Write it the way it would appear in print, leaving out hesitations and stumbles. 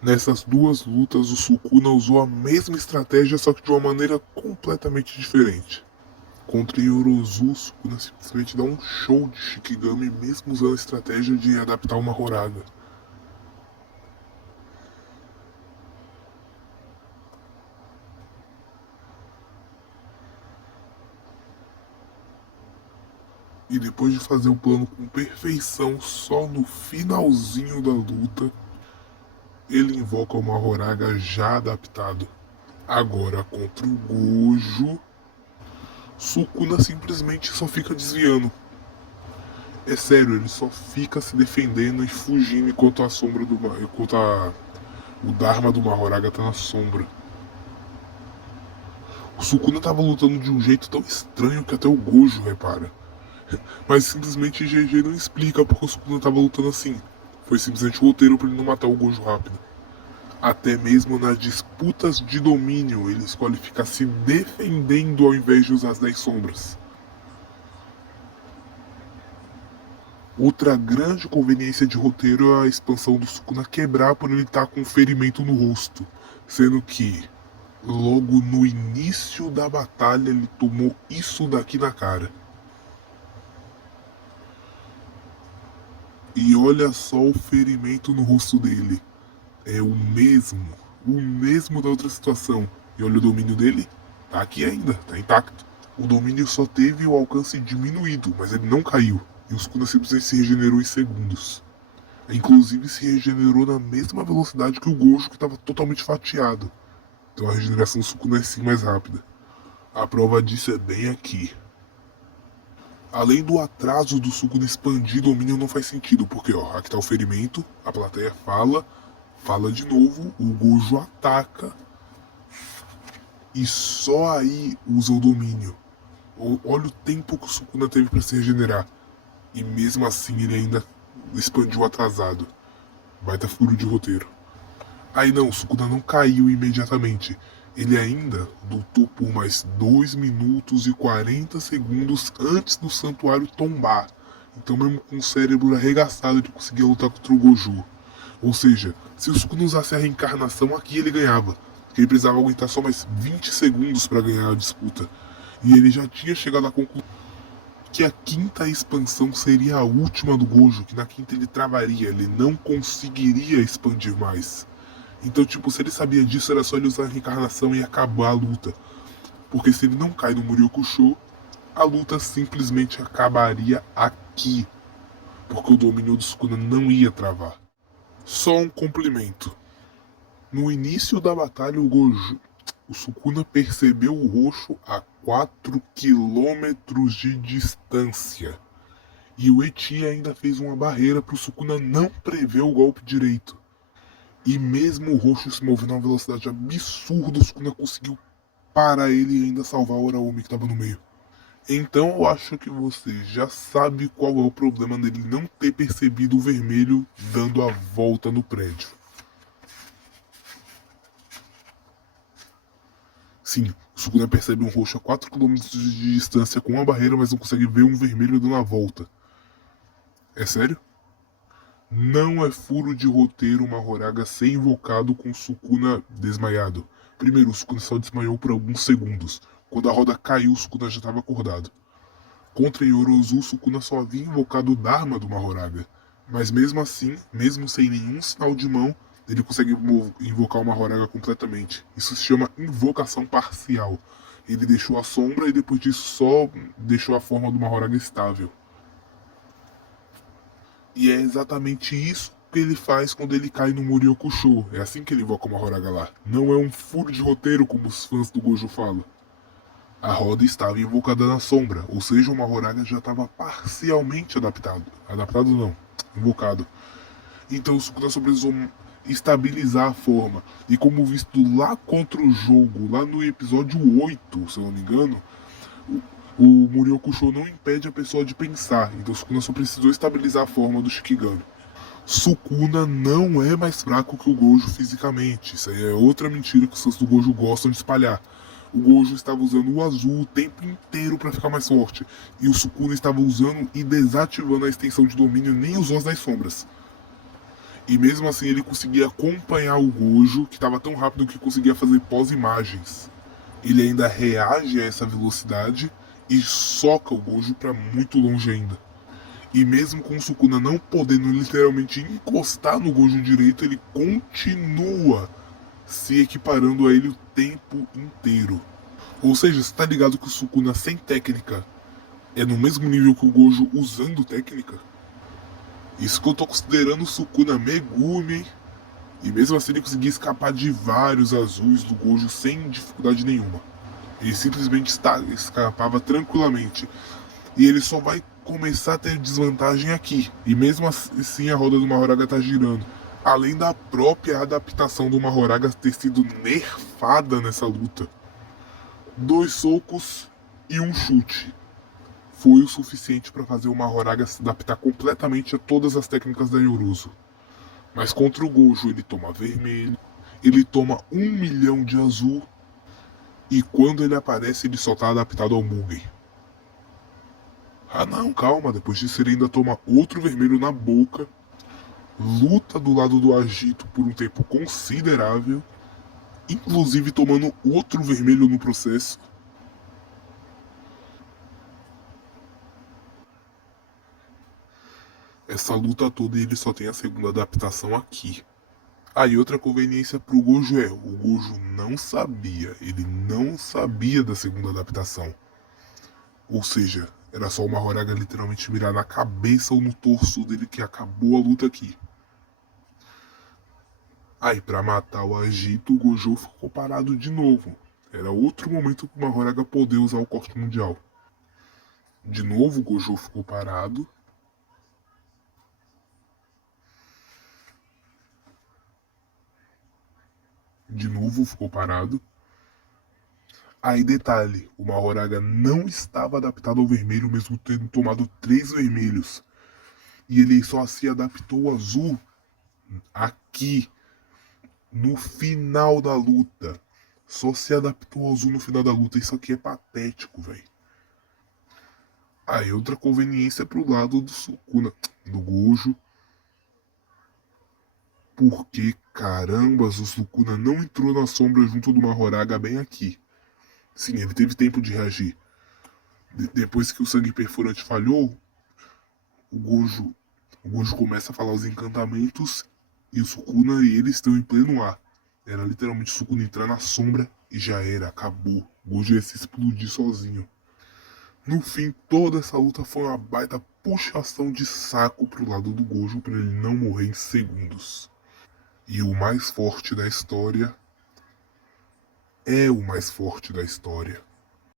Nessas duas lutas, o Sukuna usou a mesma estratégia, só que de uma maneira completamente diferente. Contra Yorozu, o Sukuna simplesmente dá um show de Shikigami, mesmo usando a estratégia de adaptar uma Horaga. E depois de fazer o plano com perfeição, só no finalzinho da luta, ele invoca uma Horaga já adaptado. Agora contra o Gojo, Sukuna simplesmente só fica desviando. É sério, ele só fica se defendendo e fugindo enquanto a sombra do enquanto o Dharma do Mahoraga tá na sombra. O Sukuna tava lutando de um jeito tão estranho que até o Gojo repara. Mas simplesmente GG não explica porque o Sukuna tava lutando assim. Foi simplesmente o roteiro para ele não matar o Gojo rápido. Até mesmo nas disputas de domínio, ele escolhe ficar se defendendo ao invés de usar as 10 sombras. Outra grande conveniência de roteiro é a expansão do Sukuna quebrar por ele estar com um ferimento no rosto. Sendo que, logo no início da batalha, ele tomou isso daqui na cara. E olha só o ferimento no rosto dele. É o mesmo da outra situação. E olha o domínio dele, tá aqui ainda, tá intacto. O domínio só teve o alcance diminuído, mas ele não caiu. E o Sukuna simplesmente se regenerou em segundos. Inclusive se regenerou na mesma velocidade que o Gojo, que estava totalmente fatiado. Então a regeneração do Sukuna é sim mais rápida. A prova disso é bem aqui. Além do atraso do Sukuna expandir, domínio não faz sentido, porque ó, aqui tá o ferimento, a plateia fala de novo, o Gojo ataca e só aí usa o domínio. Olha o tempo que o Sukuna teve para se regenerar. E mesmo assim ele ainda expandiu atrasado. Baita furo de roteiro. Aí não, o Sukuna não caiu imediatamente. Ele ainda lutou por mais 2 minutos e 40 segundos antes do santuário tombar. Então mesmo com o cérebro arregaçado ele conseguia lutar contra o Gojo. Ou seja, se o Sukuna usasse a reencarnação aqui ele ganhava. Porque ele precisava aguentar só mais 20 segundos para ganhar a disputa. E ele já tinha chegado à conclusão que a quinta expansão seria a última do Gojo, que na quinta ele travaria, ele não conseguiria expandir mais. Então, tipo, se ele sabia disso, era só ele usar a reencarnação e acabar a luta. Porque se ele não cai no Muriokusho, a luta simplesmente acabaria aqui. Porque o domínio do Sukuna não ia travar. Só um complemento. No início da batalha, o Sukuna percebeu o roxo a 4 quilômetros de distância. E o Eti ainda fez uma barreira para o Sukuna não prever o golpe direito. E mesmo o roxo se movendo a uma velocidade absurda, o Sukuna conseguiu parar ele e ainda salvar o Oraomi que estava no meio. Então eu acho que você já sabe qual é o problema dele não ter percebido o vermelho dando a volta no prédio. Sim, o Sukuna percebe um roxo a 4 quilômetros de distância com uma barreira, mas não consegue ver um vermelho dando a volta. É sério? Não é furo de roteiro uma Horaga ser invocado com o Sukuna desmaiado. Primeiro, o Sukuna só desmaiou por alguns segundos. Quando a roda caiu, o Sukuna já estava acordado. Contra Yorozu, o Sukuna só havia invocado o Dharma do Mahoraga. Mas mesmo assim, mesmo sem nenhum sinal de mão, ele consegue invocar o Mahoraga completamente. Isso se chama invocação parcial. Ele deixou a sombra e depois disso só deixou a forma do Mahoraga estável. E é exatamente isso que ele faz quando ele cai no Muriokusho. É assim que ele invoca o Mahoraga lá. Não é um furo de roteiro, como os fãs do Gojo falam. A roda estava invocada na sombra, ou seja, o Mahoraga já estava parcialmente adaptado. Adaptado não, invocado. Então o Sukuna só precisou estabilizar a forma. E como visto lá contra o jogo, lá no episódio 8, se eu não me engano, o Muriokusho não impede a pessoa de pensar. Então o Sukuna só precisou estabilizar a forma do Shikigami. Sukuna não é mais fraco que o Gojo fisicamente. Isso aí é outra mentira que os fãs do Gojo gostam de espalhar. O Gojo estava usando o azul o tempo inteiro para ficar mais forte. E o Sukuna estava usando e desativando a extensão de domínio, nem usou as 10 sombras. E mesmo assim ele conseguia acompanhar o Gojo, que estava tão rápido que conseguia fazer pós-imagens. Ele ainda reage a essa velocidade e soca o Gojo para muito longe ainda. E mesmo com o Sukuna não podendo literalmente encostar no Gojo direito, ele continua se equiparando a ele o tempo inteiro. Ou seja, você tá ligado que o Sukuna sem técnica é no mesmo nível que o Gojo usando técnica? Isso que eu tô considerando o Sukuna Megumi, e mesmo assim ele conseguia escapar de vários azuis do Gojo sem dificuldade nenhuma. Ele simplesmente escapava tranquilamente. E ele só vai começar a ter desvantagem aqui. E mesmo assim a roda do Mahoraga tá girando. Além da própria adaptação do Mahoraga ter sido nerfada nessa luta. 2 socos e um chute foi o suficiente para fazer o Mahoraga se adaptar completamente a todas as técnicas da Yoruzu. Mas contra o Gojo ele toma vermelho, ele toma 1 milhão de azul, e quando ele aparece ele só tá adaptado ao Mugen. Ah não, calma, depois disso ele ainda toma outro vermelho na boca, luta do lado do Agito por um tempo considerável, inclusive tomando outro vermelho no processo. Essa luta toda ele só tem a segunda adaptação aqui. E outra conveniência pro Gojo é, o Gojo não sabia, ele não sabia da segunda adaptação. Ou seja, era só o Mahoraga literalmente mirar na cabeça ou no torso dele que acabou a luta aqui. Aí pra matar o Agito, o Gojo ficou parado de novo. Era outro momento pro Mahoraga poder usar o corte mundial. De novo o Gojo ficou parado. De novo ficou parado. Aí detalhe, o Mahoraga não estava adaptado ao vermelho mesmo tendo tomado 3 vermelhos. E ele só se adaptou ao azul aqui, no final da luta. Só se adaptou ao azul no final da luta. Isso aqui é patético, velho. Aí outra conveniência pro lado do Sukuna, do Gojo. Porque carambas, o Sukuna não entrou na sombra junto do Mahoraga bem aqui. Sim, ele teve tempo de reagir. Depois que o sangue perfurante falhou, o Gojo, o Gojo começa a falar os encantamentos e o Sukuna e ele estão em pleno ar. Era literalmente o Sukuna entrar na sombra e já era, acabou. O Gojo ia se explodir sozinho. No fim, toda essa luta foi uma baita puxação de saco pro lado do Gojo para ele não morrer em segundos. E o mais forte da história é o mais forte da história.